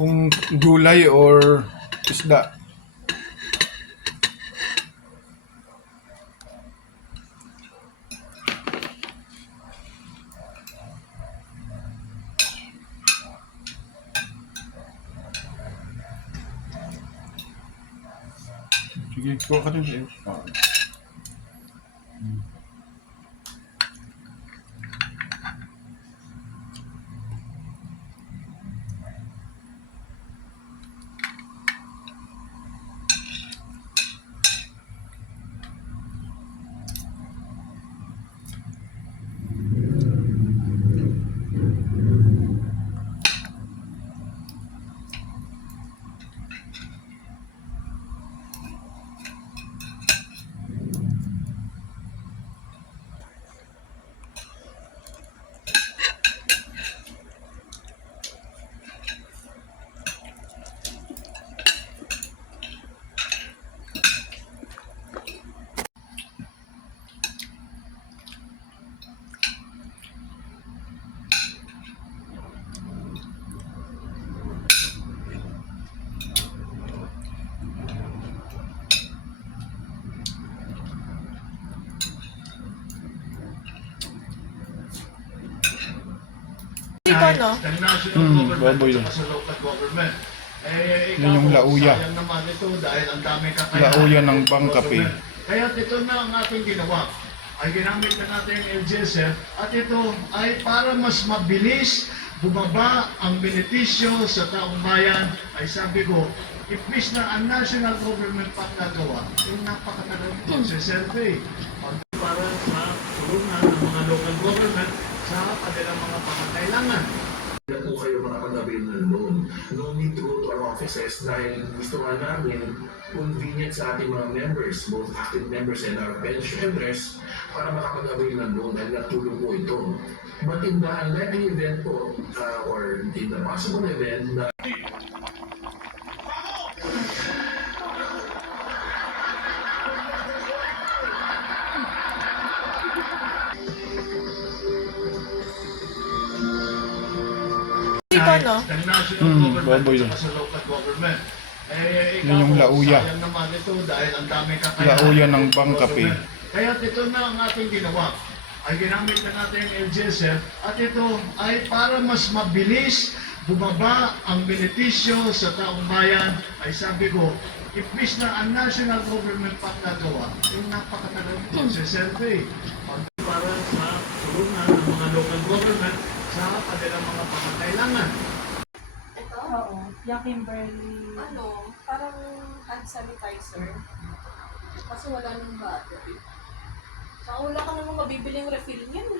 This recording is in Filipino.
kung gulay or isda. Sige, kuha ka din sa'yo. Dito, no? Baboy yun. Yun yung lauya. Lauya ng Bangkapi. Kaya ito na ang ating ginawa. Ay ginamit na natin yung LGSF at ito ay para mas mabilis bumaba ang benepisyo sa taong bayan. Ay sabi ko, imbis na ang national government pa nagawa, yung napakatagal pagsisurvey para sa tulungan ng mga local government sa kanilang mga pangangailangan. Na po kayo makapag-avail ng loan. No need to go to our offices dahil gusto nga namin convenient sa ating mga members, both active members and our pensioners, para makapag-avail ng loan dahil natulong po ito. But in the unlikely event po, or in the possible event na Dito, no? Baboy yun. Sa local government. Yun yung lauya. Sayang naman ito dahil ang dami Lauya ng Bangkapi. Kaya ito na ang ating ginawa. Ay ginamit na natin yung LGSF at ito ay para mas mabilis bumaba ang benepisyo sa taong bayan. Ay sabi ko, imbis na ang national government pa nagawa, yung napakatagal pagsisurvey para sa tulungan ng mga local government sa kanilang mga pangangailangan. Ito? Oo. Yung Kimberly. Ano? Parang hand sanitizer. Kaso wala nang battery. Saka wala ka namang mabibiling refill niyan.